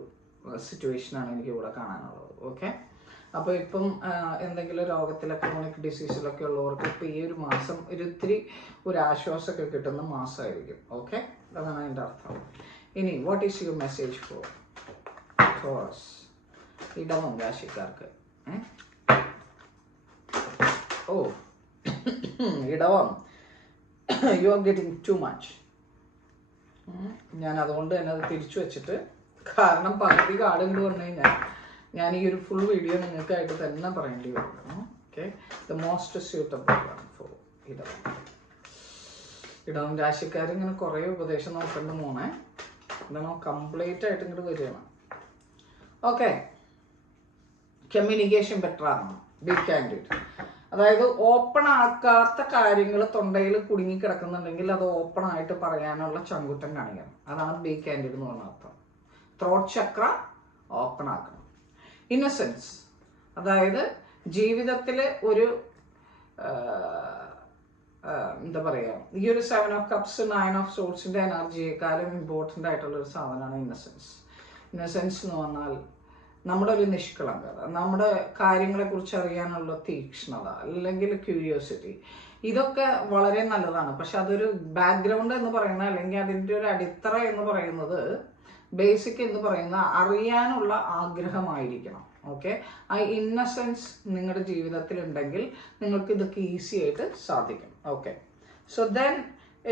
സിറ്റുവേഷനാണ് എനിക്ക് ഇവിടെ കാണാനുള്ളത്. ഓക്കെ, അപ്പോൾ ഇപ്പം എന്തെങ്കിലും രോഗത്തിലൊക്കെ ക്രോണിക് ഡിസീസിലൊക്കെ ഉള്ളവർക്ക് ഇപ്പം ഈ ഒരു മാസം ഒരിത്തിരി ഒരു ആശ്വാസമൊക്കെ കിട്ടുന്ന മാസമായിരിക്കും. ഓക്കെ, അതാണ് അതിൻ്റെ അർത്ഥം. ഇനി what is your message for Taurus, ഇടവം രാശിക്കാർക്ക്? ഓ ഇടവം, you are getting too much. ഞാൻ അതുകൊണ്ട് തന്നെ അത് തിരിച്ചു വെച്ചിട്ട്, കാരണം പകുതി കാർഡ് കൊണ്ട് വന്നു കഴിഞ്ഞാൽ ഞാൻ ഈ ഒരു ഫുൾ വീഡിയോ നിങ്ങൾക്കായിട്ട് തന്നെ പറയേണ്ടി വരും. Okay, the most suitable one for ഇടവം. ഇടവം രാശിക്കാർ ഇങ്ങനെ കുറേ ഉപദേശം നോക്കേണ്ട മോനെ, എന്താണോ കംപ്ലീറ്റ് ആയിട്ട് ഇങ്ങോട്ട് വരികയാണ്. ഓക്കെ, കമ്മ്യൂണിക്കേഷൻ ബെറ്റർ ആണ്, ബി കാൻഡിഡ്. അതായത് ഓപ്പൺ ആക്കാത്ത കാര്യങ്ങൾ തൊണ്ടയിൽ കുടുങ്ങി കിടക്കുന്നുണ്ടെങ്കിൽ അത് ഓപ്പൺ ആയിട്ട് പറയാനുള്ള ചങ്കുറ്റം കാണിക്കണം. അതാണ് ബി കാൻഡിഡ് എന്ന് പറഞ്ഞ അർത്ഥം. ത്രോട്ട് ചക്ര ഓപ്പൺ ആക്കണം. ഇന്നസെൻസ്, അതായത് ജീവിതത്തിൽ ഒരു എന്താ പറയുക, ഈ ഒരു 7 of Cups 9 of Swordsന്റെ എനർജിയെക്കാളും ഇമ്പോർട്ടൻ്റ് ആയിട്ടുള്ളൊരു സാധനമാണ് ഇന്നസെൻസ്. ഇന്നസെൻസ് എന്ന് പറഞ്ഞാൽ നമ്മുടെ ഒരു നിഷ്കളങ്കത, നമ്മുടെ കാര്യങ്ങളെക്കുറിച്ച് അറിയാനുള്ള തീക്ഷ്ണത അല്ലെങ്കിൽ ക്യൂരിയോസിറ്റി, ഇതൊക്കെ വളരെ നല്ലതാണ്. പക്ഷെ അതൊരു ബാക്ക്ഗ്രൗണ്ട് എന്ന് പറയുന്നത്, അല്ലെങ്കിൽ അതിൻ്റെ ഒരു അടിത്തറ എന്ന് പറയുന്നത്, ബേസിക് എന്ന് പറയുന്ന അറിയാനുള്ള ആഗ്രഹമായിരിക്കണം. ഓക്കെ, ആ ഇന്നസെൻസ് നിങ്ങളുടെ ജീവിതത്തിൽ ഉണ്ടെങ്കിൽ നിങ്ങൾക്ക് ഇതൊക്കെ ഈസി ആയിട്ട് സാധിക്കും. Okay, so then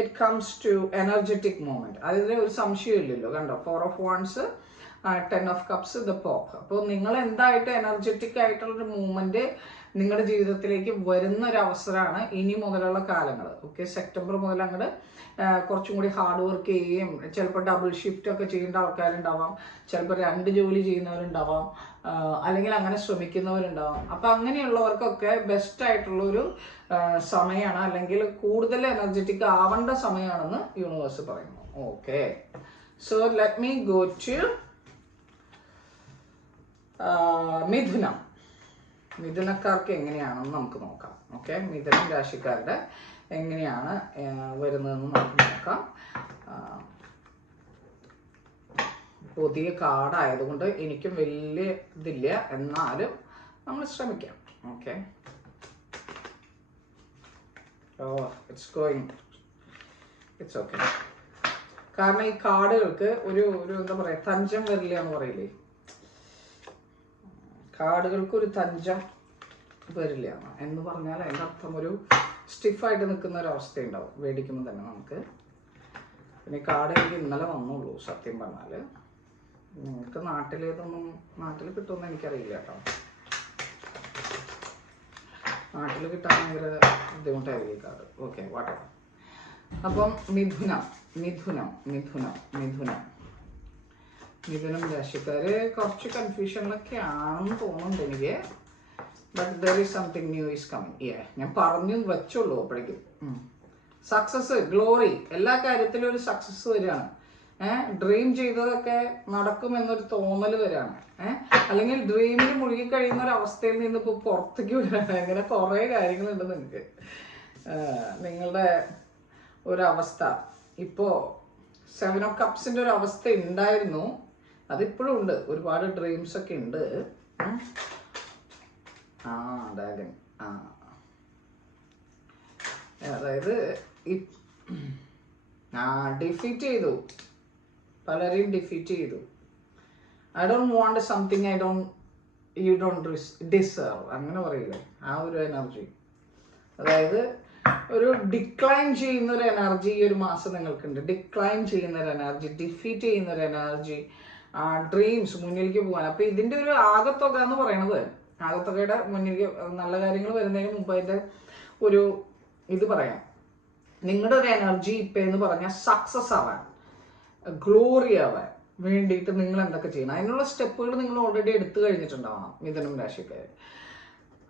it comes to energetic movement. അതിൽ ഒരു സംശയമില്ലല്ലോ. കണ്ടോ, 4 of Wands, 10 of Cups, the pope. അപ്പോൾ നിങ്ങൾ എന്തായിട്ട് എനർജറ്റിക് ആയിട്ടുള്ളൊരു മൂവ്മെന്റ് നിങ്ങളുടെ ജീവിതത്തിലേക്ക് വരുന്ന ഒരു അവസരമാണ് ഇനി മുതലുള്ള കാലങ്ങൾ. ഓക്കെ, സെപ്റ്റംബർ മുതൽ അങ്ങോട്ട് കുറച്ചും കൂടി ഹാർഡ് വർക്ക് ചെയ്യുകയും, ചിലപ്പോൾ ഡബിൾ ഷിഫ്റ്റ് ഒക്കെ ചെയ്യേണ്ട ആൾക്കാരുണ്ടാവാം, ചിലപ്പോൾ 2 ജോലി ചെയ്യുന്നവരുണ്ടാവാം, അല്ലെങ്കിൽ അങ്ങനെ ശ്രമിക്കുന്നവരുണ്ടാവാം. അപ്പം അങ്ങനെയുള്ളവർക്കൊക്കെ ബെസ്റ്റ് ആയിട്ടുള്ളൊരു സമയമാണ്, അല്ലെങ്കിൽ കൂടുതൽ എനർജറ്റിക് ആവേണ്ട സമയമാണെന്ന് യൂണിവേഴ്സ് പറയുന്നു. Okay, so let me go to മിഥുനം. മിഥുനക്കാർക്ക് എങ്ങനെയാണെന്ന് നമുക്ക് നോക്കാം. ഓക്കെ, മിഥുനം രാശിക്കാരുടെ എങ്ങനെയാണ് വരുന്നതെന്ന് നമുക്ക് നോക്കാം. പുതിയ കാർഡായതുകൊണ്ട് എനിക്കും വലിയ ഇതില്ല, എന്നാലും നമ്മൾ ശ്രമിക്കാം. Okay, it's going, it's okay. കാരണം ഈ കാർഡുകൾക്ക് ഒരു എന്താ പറയുക, തഞ്ചം വരില്ല എന്ന് പറയില്ലേ, കാർഡുകൾക്ക് ഒരു തഞ്ചം വരില്ല എന്ന് പറഞ്ഞാൽ അതിൻ്റെ അർത്ഥം ഒരു സ്റ്റിഫായിട്ട് നിൽക്കുന്ന ഒരു അവസ്ഥയുണ്ടാവും മേടിക്കുമ്പോൾ തന്നെ നമുക്ക്. പിന്നെ കാർഡ് എനിക്ക് ഇന്നലെ വന്നുള്ളൂ സത്യം പറഞ്ഞാൽ. നിങ്ങൾക്ക് നാട്ടിൽ കിട്ടുമെന്ന് എനിക്കറിയില്ല കേട്ടോ. നാട്ടിൽ കിട്ടാൻ ഭയങ്കര ബുദ്ധിമുട്ടായിരിക്കും ഈ കാർഡ്. ഓക്കെ, വാട്ടെ. അപ്പം മിഥുനം രാശിക്കാര് കുറച്ച് കൺഫ്യൂഷനിലൊക്കെ ആണെന്ന് തോന്നുന്നുണ്ട് എനിക്ക്. But there is something new is coming. ഞാൻ പറഞ്ഞു വെച്ചുള്ളൂ അപ്പോഴേക്കും. സക്സസ്, ഗ്ലോറി, എല്ലാ കാര്യത്തിലും ഒരു സക്സസ് വരികയാണ്. ഡ്രീം ചെയ്തതൊക്കെ നടക്കുമെന്നൊരു തോന്നൽ വരികയാണ്. അല്ലെങ്കിൽ ഡ്രീമിൽ മുഴുകി കഴിയുന്ന ഒരു അവസ്ഥയിൽ നിന്ന് ഇപ്പോൾ പുറത്തേക്ക് വരികയാണ്. അങ്ങനെ കുറേ കാര്യങ്ങളുണ്ട് നിങ്ങൾക്ക്. നിങ്ങളുടെ ഒരവസ്ഥ ഇപ്പോൾ 7 of Cupsന്റെ ഒരു അവസ്ഥ ഉണ്ടായിരുന്നു, അതിപ്പോഴും ഉണ്ട്. ഒരുപാട് ഡ്രീംസ് ഒക്കെ ഉണ്ട്. ഡ്രാഗൺ, അതായത് ഡിഫീറ്റ് ചെയ്തു, പലരെയും ഡിഫീറ്റ് ചെയ്തു. I don't want something you don't deserve, അങ്ങനെ പറയില്ലേ, ആ ഒരു എനർജി. അതായത് ഒരു ഡിക്ലൈൻ ചെയ്യുന്ന ഒരു എനർജി ഈ ഒരു മാസം നിങ്ങൾക്കുണ്ട്. ഡിക്ലൈൻ ചെയ്യുന്ന ഒരു എനർജി, ഡിഫീറ്റ് ചെയ്യുന്ന ഒരു എനർജി, ഡ്രീംസ് മുന്നിലേക്ക് പോകാൻ. അപ്പൊ ഇതിന്റെ ഒരു ആകത്തുക എന്ന് പറയുന്നത്, ആകത്തുകയുടെ മുന്നിലേക്ക് നല്ല കാര്യങ്ങൾ വരുന്നതിന് മുമ്പ് അതിന്റെ ഒരു ഇത് പറയാം. നിങ്ങളുടെ ഒരു എനർജി ഇപ്പൊ എന്ന് പറഞ്ഞാൽ സക്സസ് ആവാൻ, ഗ്ലോറി ആവാൻ വേണ്ടിയിട്ട് നിങ്ങൾ എന്തൊക്കെ ചെയ്യണം, അതിനുള്ള സ്റ്റെപ്പുകൾ നിങ്ങൾ ഓൾറെഡി എടുത്തു കഴിഞ്ഞിട്ടുണ്ടാവണം മിഥുനം രാശിക്കാർ.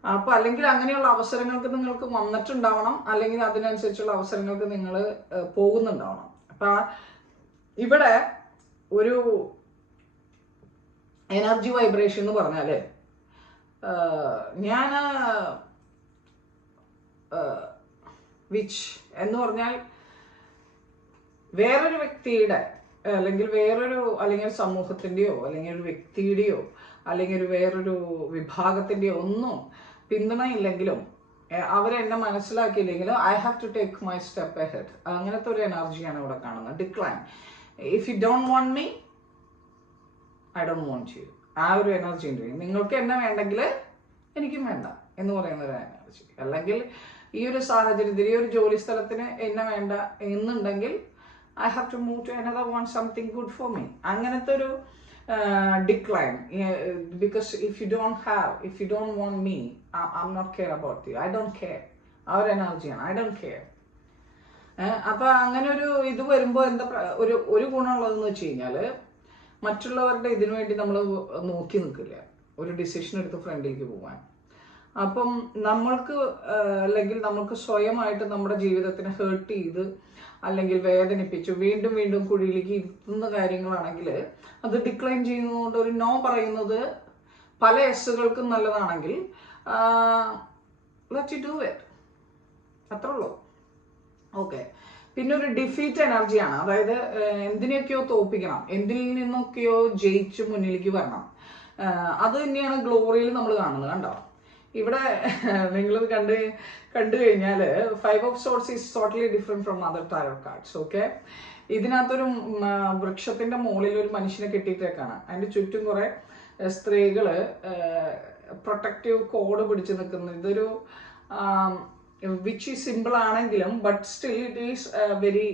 അപ്പൊ അല്ലെങ്കിൽ അങ്ങനെയുള്ള അവസരങ്ങൾക്ക് നിങ്ങൾക്ക് വന്നിട്ടുണ്ടാവണം, അല്ലെങ്കിൽ അതിനനുസരിച്ചുള്ള അവസരങ്ങൾക്ക് നിങ്ങൾ പോകുന്നുണ്ടാവണം. അപ്പൊ ഇവിടെ ഒരു എനർജി വൈബ്രേഷൻ എന്ന് പറഞ്ഞാല്, ഞാൻ വിച്ച് എന്ന് പറഞ്ഞാൽ വേറൊരു വ്യക്തിയുടെ അല്ലെങ്കിൽ സമൂഹത്തിന്റെയോ അല്ലെങ്കിൽ ഒരു വ്യക്തിയുടെയോ അല്ലെങ്കിൽ വേറൊരു വിഭാഗത്തിന്റെയോ ഒന്നും പിന്തുണയില്ലെങ്കിലും, അവരെന്നെ മനസ്സിലാക്കിയില്ലെങ്കിലും, I have to take my step ahead. അങ്ങനത്തെ ഒരു എനർജിയാണ് ഇവിടെ കാണുന്നത്. Decline, if you don't want me, I don't want you. ആ ഒരു എനർജി ഉണ്ട്. നിങ്ങൾക്ക് എന്നെ വേണ്ടെങ്കിൽ എനിക്കും വേണ്ട എന്ന് പറയുന്ന ഒരു എനർജി. അല്ലെങ്കിൽ ഈ ഒരു സാഹചര്യത്തിൽ ഈ ഒരു ജോലി സ്ഥലത്തിന് എന്നെ വേണ്ട എന്നുണ്ടെങ്കിൽ, I have to move to another one, something good for me. അങ്ങനത്തെ ഒരു decline, because if you don't want me, I'm not care about you, I don't care. Our energy, I don't care. അപ്പൊ അങ്ങനെ ഒരു ഇത് വരുമ്പോൾ എന്താ ഒരു ഗുണമുള്ളതെന്ന് വെച്ച് കഴിഞ്ഞാല്, മറ്റുള്ളവരുടെ ഇതിനു വേണ്ടി നമ്മൾ നോക്കി നിൽക്കില്ല, ഒരു ഡിസിഷൻ എടുത്ത് ഫ്രണ്ടിലേക്ക് പോകാൻ. അപ്പം അല്ലെങ്കിൽ നമുക്ക് സ്വയമായിട്ട് നമ്മുടെ ജീവിതത്തിനെ ഹേർട്ട് ചെയ്ത് അല്ലെങ്കിൽ വേദനിപ്പിച്ചു വീണ്ടും വീണ്ടും കുഴിയിലേക്ക് ഇരുത്തുന്ന കാര്യങ്ങളാണെങ്കിൽ, അത് ഡിക്ലൈൻ ചെയ്യുന്നതുകൊണ്ട് ഒരു നോ പറയുന്നത് പല എസ്സുകൾക്കും നല്ലതാണെങ്കിൽ, ലെറ്റ് യു ഡു ഇറ്റ്, അത്രേ ഉള്ളൂ. ഓക്കെ, പിന്നെ ഒരു ഡിഫീറ്റ് എനർജിയാണ്. അതായത് എന്തിനെയൊക്കെയോ തോൽപ്പിക്കണം, എന്തിൽ നിന്നൊക്കെയോ ജയിച്ച് മുന്നിലേക്ക് വരണം. അത് തന്നെയാണ് ഗ്ലോറിയിൽ നമ്മൾ കാണുന്നത്. കണ്ടോ, ഇവിടെ നിങ്ങളിത് കണ്ടു കഴിഞ്ഞാൽ 5 of Swords is totally different from other tarot cards. Okay, ഇതിനകത്തൊരു വൃക്ഷത്തിന്റെ മുകളിൽ ഒരു മനുഷ്യനെ കെട്ടിയിട്ടേക്കാണ്. അതിന്റെ ചുറ്റും കുറെ സ്ത്രീകള് പ്രൊട്ടക്റ്റീവ് കോഡ് പിടിച്ചു നിൽക്കുന്നു. ഇതൊരു വിച്ച് ഈ സിമ്പിൾ ആണെങ്കിലും but still it is very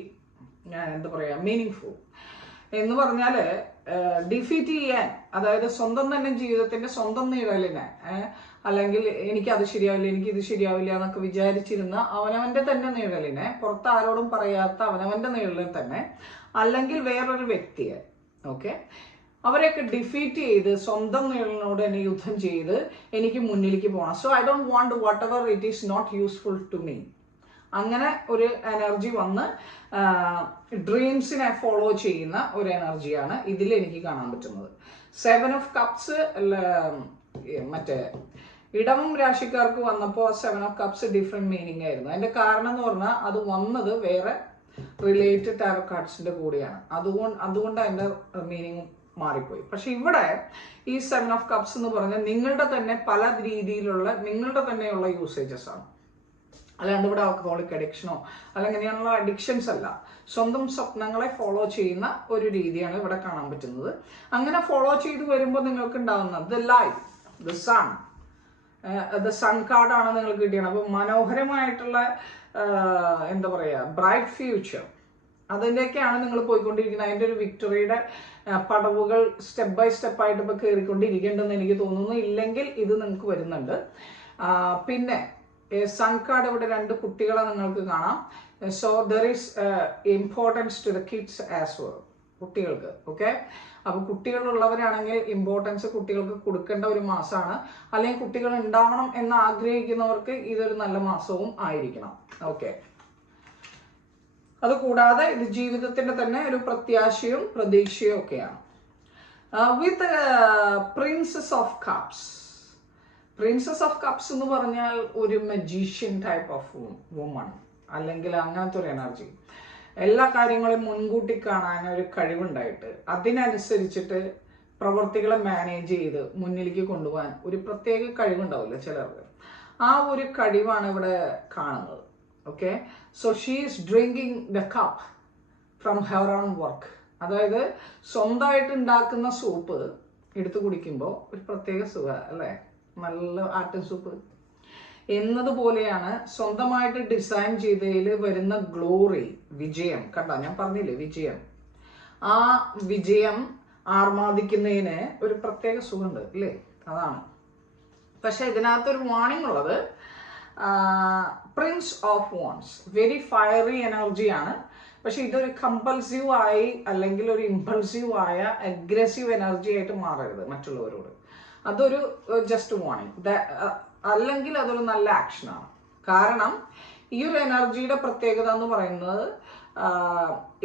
എന്താ പറയാ മീനിങ് എന്ന് പറഞ്ഞാല് ഡിഫീറ്റ് ചെയ്യാൻ, അതായത് സ്വന്തം തന്നെ ജീവിതത്തിന്റെ സ്വന്തം നിഴലിനെ, അല്ലെങ്കിൽ എനിക്ക് അത് ശരിയാവില്ല, എനിക്ക് ഇത് ശരിയാവില്ല എന്നൊക്കെ വിചാരിച്ചിരുന്ന അവനവന്റെ തന്നെ നിഴലിനെ, പുറത്ത് ആരോടും പറയാത്ത അവനവന്റെ നിഴലിനെ തന്നെ, അല്ലെങ്കിൽ വേറൊരു വ്യക്തിയെ, ഓക്കെ, അവരെയൊക്കെ ഡിഫീറ്റ് ചെയ്ത് സ്വന്തം നിഴലിനോട് തന്നെ യുദ്ധം ചെയ്ത് എനിക്ക് മുന്നിലേക്ക് പോകണം. So I don't want whatever it is not useful to me. അങ്ങനെ ഒരു എനർജി വന്ന് ഡ്രീംസിനെ ഫോളോ ചെയ്യുന്ന ഒരു എനർജിയാണ് ഇതിൽ എനിക്ക് കാണാൻ പറ്റുന്നത്. 7 of Cups മറ്റേ ഇടവം രാശിക്കാർക്ക് വന്നപ്പോൾ 7 of Cups ഡിഫറെന്റ് മീനിങ് ആയിരുന്നു. അതിന്റെ കാരണം എന്ന് പറഞ്ഞാൽ അത് വന്നത് വേറെ റിലേറ്റഡ് ടാരോ കാർഡ്സിന്റെ കൂടെയാണ്. അതുകൊണ്ട് അതിന്റെ മീനിങ് മാറിപ്പോയി. പക്ഷെ ഇവിടെ ഈ 7 of Cups എന്ന് പറഞ്ഞാൽ നിങ്ങളുടെ തന്നെ പല രീതിയിലുള്ള നിങ്ങളുടെ തന്നെയുള്ള യൂസേജസ് ആണ്. അല്ലാണ്ട് ഇവിടെ ആൽക്കഹോളിക് അഡിക്ഷനോ അല്ലെങ്കിൽ ഇങ്ങനെയുള്ള അഡിക്ഷൻസ് അല്ല, സ്വന്തം സ്വപ്നങ്ങളെ ഫോളോ ചെയ്യുന്ന ഒരു രീതിയാണ് ഇവിടെ കാണാൻ പറ്റുന്നത്. അങ്ങനെ ഫോളോ ചെയ്ത് വരുമ്പോൾ നിങ്ങൾക്ക് ഉണ്ടാവുന്ന ദ ലൈഫ്, ദ സൺ കാർഡാണ് നിങ്ങൾക്ക് കിട്ടിയത്. അപ്പൊ മനോഹരമായിട്ടുള്ള എന്താ പറയാ ബ്രൈറ്റ് ഫ്യൂച്ചർ, അതിൻ്റെയൊക്കെയാണ് നിങ്ങൾ പോയിക്കൊണ്ടിരിക്കുന്നത്. അതിൻ്റെ ഒരു വിക്ടറിയുടെ പടവുകൾ സ്റ്റെപ്പ് ബൈ സ്റ്റെപ്പ് ആയിട്ട് ഇപ്പോൾ കയറിക്കൊണ്ടിരിക്കേണ്ടെന്ന് എനിക്ക് തോന്നുന്നു. ഇല്ലെങ്കിൽ ഇത് നിങ്ങൾക്ക് വരുന്നുണ്ട്. പിന്നെ സൺ കാർഡ് ഇവിടെ 2 കുട്ടികളെ നിങ്ങൾക്ക് കാണാം. So there is importance to the kids as well, കുട്ടികൾക്ക്. ഓക്കെ, അപ്പൊ കുട്ടികളുള്ളവരാണെങ്കിൽ ഇമ്പോർട്ടൻസ് കുട്ടികൾക്ക് കൊടുക്കേണ്ട ഒരു മാസമാണ്. അല്ലെങ്കിൽ കുട്ടികൾ ഉണ്ടാവണം എന്ന് ആഗ്രഹിക്കുന്നവർക്ക് ഇതൊരു നല്ല മാസവും ആയിരിക്കണം. ഓക്കെ, അതുകൂടാതെ ഇത് ജീവിതത്തിന്റെ തന്നെ ഒരു പ്രത്യാശയും പ്രതീക്ഷയും ഒക്കെയാണ്. With princess of cups. Princess of cups എന്ന് പറഞ്ഞാൽ ഒരു മജീഷ്യൻ ടൈപ്പ് ഓഫ് വുമൺ, അല്ലെങ്കിൽ അങ്ങനത്തെ ഒരു എനർജി. എല്ലാ കാര്യങ്ങളും മുൻകൂട്ടി കാണാൻ ഒരു കഴിവുണ്ടായിട്ട് അതിനനുസരിച്ചിട്ട് പ്രവൃത്തികളെ മാനേജ് ചെയ്ത് മുന്നിലേക്ക് കൊണ്ടുപോകാൻ ഒരു പ്രത്യേക കഴിവുണ്ടാവില്ല ചിലർക്ക്. ആ ഒരു കഴിവാണ് ഇവിടെ കാണുന്നത്. Okay, so she is drinking the cup from her own work. അതായത് സ്വന്തമായിട്ട് ഉണ്ടാക്കുന്ന സൂപ്പ് എടുത്തു കുടിക്കുമ്പോൾ ഒരു പ്രത്യേക സുഖ അല്ലേ, നല്ല ആട്ടിൻ സൂപ്പ് എന്നതുപോലെയാണ് സ്വന്തമായിട്ട് ഡിസൈൻ ചെയ്തതിൽ വരുന്ന ഗ്ലോറി, വിജയം. കണ്ട, ഞാൻ പറഞ്ഞില്ലേ വിജയം. ആ വിജയം ആർമാദിക്കുന്നതിന് ഒരു പ്രത്യേക സുഖമുണ്ട് അല്ലേ, അതാണ്. പക്ഷെ ഇതിനകത്തൊരു വാണിംഗ് ഉള്ളത്, Prince of wands very fairy എനർജിയാണ്. പക്ഷെ ഇതൊരു കമ്പൾസീവ് ആയി അല്ലെങ്കിൽ ഒരു ഇമ്പൾസീവ് ആയ അഗ്രസീവ് എനർജി ആയിട്ട് മാറരുത് മറ്റുള്ളവരോട്. അതൊരു ജസ്റ്റ് വാണിംഗ്, അല്ലെങ്കിൽ അതൊരു നല്ല ആക്ഷനാണ്. കാരണം ഈ ഒരു എനർജിയുടെ പ്രത്യേകത എന്ന് പറയുന്നത്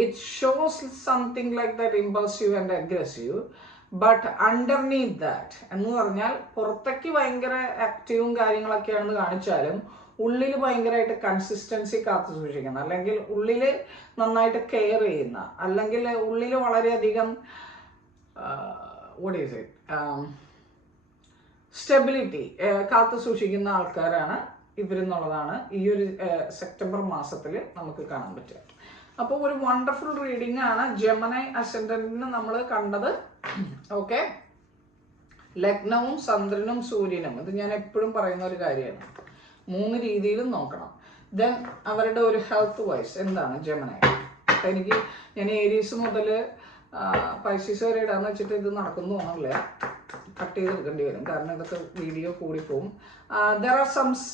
it shows something like that impulsive and aggressive, but underneath that എന്ന് പറഞ്ഞാൽ പുറത്തേക്ക് ഭയങ്കര ആക്റ്റീവും കാര്യങ്ങളൊക്കെയാണെന്ന് കാണിച്ചാലും ഉള്ളിൽ ഭയങ്കരമായിട്ട് കൺസിസ്റ്റൻസി കാത്തു സൂക്ഷിക്കുന്ന, അല്ലെങ്കിൽ ഉള്ളിൽ നന്നായിട്ട് കെയർ ചെയ്യുന്ന, അല്ലെങ്കിൽ ഉള്ളിൽ വളരെയധികം വാട്ട് ഈസ് ഇറ്റ് സ്റ്റെബിലിറ്റി കാത്തു സൂക്ഷിക്കുന്ന ആൾക്കാരാണ് ഇവരെന്നുള്ളതാണ് ഈ ഒരു സെപ്റ്റംബർ മാസത്തിൽ നമുക്ക് കാണാൻ പറ്റുക. അപ്പോൾ ഒരു വണ്ടർഫുൾ റീഡിംഗ് ആണ് ജെമിനി അസെൻഡന്റിന് നമ്മൾ കണ്ടത്. ഓക്കെ, ലഗ്നവും ചന്ദ്രനും സൂര്യനും, ഇത് ഞാൻ എപ്പോഴും പറയുന്ന ഒരു കാര്യമാണ്. 3 രീതിയിലും നോക്കണം. ദെൻ അവരുടെ ഒരു ഹെൽത്ത് വൈസ് എന്താണ് ജെമിനി. ഞാൻ ഏരീസ് മുതൽ പൈസീസ് വരെ ഇടാന്ന് വെച്ചിട്ട് ഇത് നടക്കുന്നു തോന്നില്ല, കട്ട് ചെയ്തെടുക്കേണ്ടി വരും കാരണം ഇതൊക്കെ വീഡിയോ കൂടിപ്പോവും. ദർ ആർ സംസ്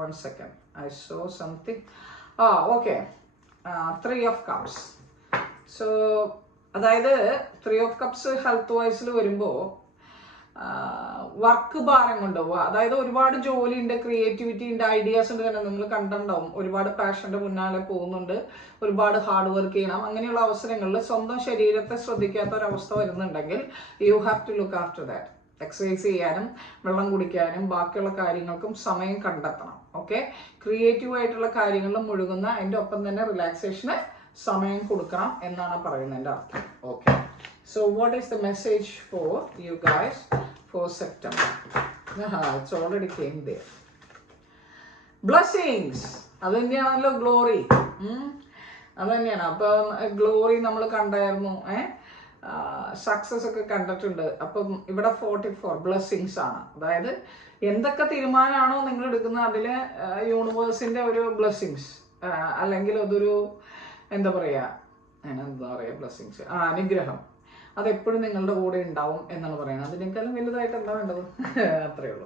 1 second I so something. Okay, 3 of Cups. So അതായത് 3 of Cups ഹെൽത്ത് വൈസിൽ വരുമ്പോൾ വർക്ക് ഭാരം കൊണ്ടുപോവുക. അതായത് ഒരുപാട് ജോലി ഉണ്ട്, ക്രിയേറ്റിവിറ്റി ഉണ്ട്, ഐഡിയാസ് ഉണ്ട്. തന്നെ നിങ്ങൾ കണ്ടിട്ടുണ്ടാവും, ഒരുപാട് പാഷന്റെ മുന്നാലെ പോകുന്നുണ്ട്, ഒരുപാട് ഹാർഡ് വർക്ക് ചെയ്യണം. അങ്ങനെയുള്ള അവസരങ്ങളിൽ സ്വന്തം ശരീരത്തെ ശ്രദ്ധിക്കാത്ത ഒരവസ്ഥ വരുന്നുണ്ടെങ്കിൽ you have to look after that. Exercise ചെയ്യാനും വെള്ളം കുടിക്കാനും ബാക്കിയുള്ള കാര്യങ്ങൾക്കും സമയം കണ്ടെത്തണം. ഓക്കെ, ക്രിയേറ്റീവ് ആയിട്ടുള്ള കാര്യങ്ങളിൽ മുഴുകുന്ന അതിൻ്റെ ഒപ്പം തന്നെ റിലാക്സേഷന് സമയം കൊടുക്കണം എന്നാണ് പറയുന്നതിൻ്റെ അർത്ഥം. Okay, so what is the message for you guys for September? It's already came there. Blessings അത് തന്നെയാണല്ലോ ഗ്ലോറി. അത് തന്നെയാണ്. അപ്പം ഗ്ലോറി നമ്മൾ കണ്ടായിരുന്നു, സക്സസ് ഒക്കെ കണ്ടിട്ടുണ്ട്. അപ്പം ഇവിടെ 44 ബ്ലെസ്സിങ്സ് ആണ്. അതായത് എന്തൊക്കെ തീരുമാനമാണോ നിങ്ങൾ എടുക്കുന്നത് അതിൽ യൂണിവേഴ്സിന്റെ ഒരു ബ്ലെസ്സിങ്സ്, അല്ലെങ്കിൽ അതൊരു എന്താ പറയുക ബ്ലെസ്സിങ്സ്, അനുഗ്രഹം, അതെപ്പോഴും നിങ്ങളുടെ കൂടെ ഉണ്ടാവും എന്നാണ് പറയുന്നത്. അതിനേക്കാളും വലുതായിട്ട് എന്താ വേണ്ടത്? അത്രയേ ഉള്ളൂ.